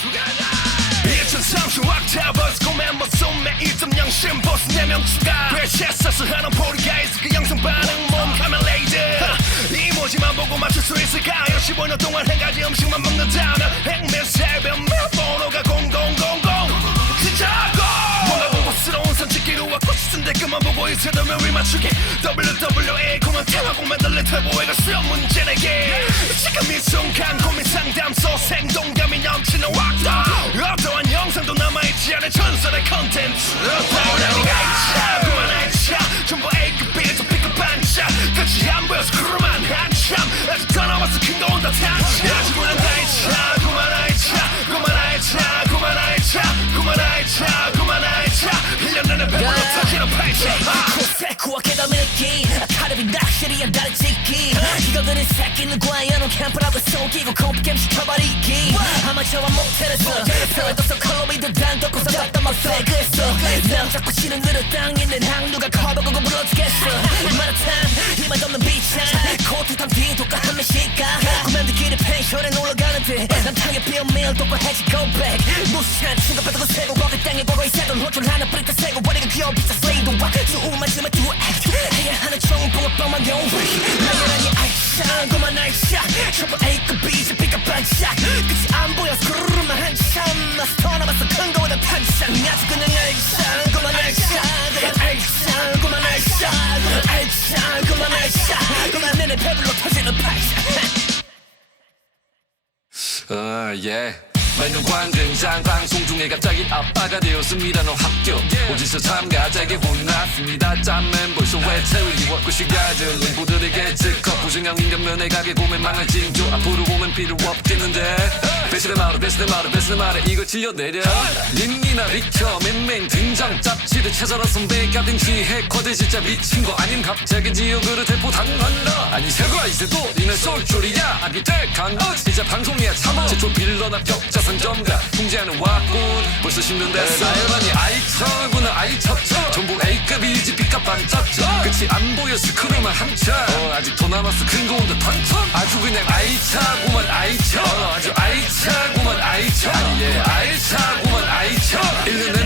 2030 왁타버스 고맨 모습에 1.0 보스 4명 추가 배치했어서 하는 포리가이즈 그 영상 반응 몸 카메라 레이드 이모지만 보고 맞출 수 있을까 15년 동안 한 가지 음식만 먹는다면 행면 세변 번호가 0000 진짜고 뭔가 공포스러운 산책기로 왔고 싶은데 그만 보고 있어도 묘미 맞추게 WWE 공연 테마곡 맨들레 태보회가 수업 문제 내게 지금 이 순간 고민 상담소 생동감이 넘치는 컨텐츠 어떠한 아이차 그만 아이차 전부 A급 B급 B급 반차 끝이 안 보여서 그만 한참 아직 더 남았어 큰거 온다 탄차 아직은 아이차 그만 아이차 그만 아이차 그만 아이차 그만 아이차 그만 아이차 1년 내내 배불러 터지는 팔자 코세코와 깨달음기 카르비 낚시리 한 달을 찍기 이거들은 새끼는 과연 캠프라고 속이고 컴프 캠 시켜버리기 아마저와 모텔에서 썰도서 남 잡고 치는 느려 땅 있는 항누가 커버고고 물어주겠어. 마라탕 이만 없는 비찬. 코트탕 뒤에 독가 한 명씩가. 고만들끼리 펜션에 놀러 가는데 난 탕에 비어 매일 독과 해지 go back. 무시한 충격받고 새고 거기 땅에 보고 있어도 호줄 하나 뿌리다 새고 버리고 귀여운 비싼 슬레이드 와 수우 맞으면 두 액트 해야 하는 총봉을 뻥만 용비 나열하니 아이샤 그만 아이샤. 전부 A급 B급 B급 반짝. 끝이 안 보여서 구르 어, 예. 매년 관등장 방송 중에 갑자기 아빠가 되었습니다는 합격 어디서 참가자에게 혼났습니다. 짬맨 벌써 왜 채우기 왔고 시가들 인부들에게 즉刻부정형 인간면에 가게 보면 망할 징조 앞으로 보면 필요 없겠는데. 배신의 말에 배신의 말에 배신의 말에 이걸 질려내려. 린니나 리켜 맨맨 등장 짭 지를 찾아라 선배가 등시해 거대 진짜 미친 거 아님? 갑자기 지옥으로 대포 당한다. 아니 새가 이세도 니네 쏠 줄이야. 아기 될간. 어 진짜 방송이야 참어. 제초 빌런 합격 자산점가. 통제하는 와꾼. 벌써 10년 됐어 나열하니 아이처구나 아이첩처 전부 A급 이지 B급 반짝죠 끝이 안 보여 스크루만 한참. 어, 아직 더 남았어 큰거 온다 턴턴 아주 그냥 아이차구만 아이처 어, 아주 아이차구만 아이처 아니 예 아이차구만 아이처 1년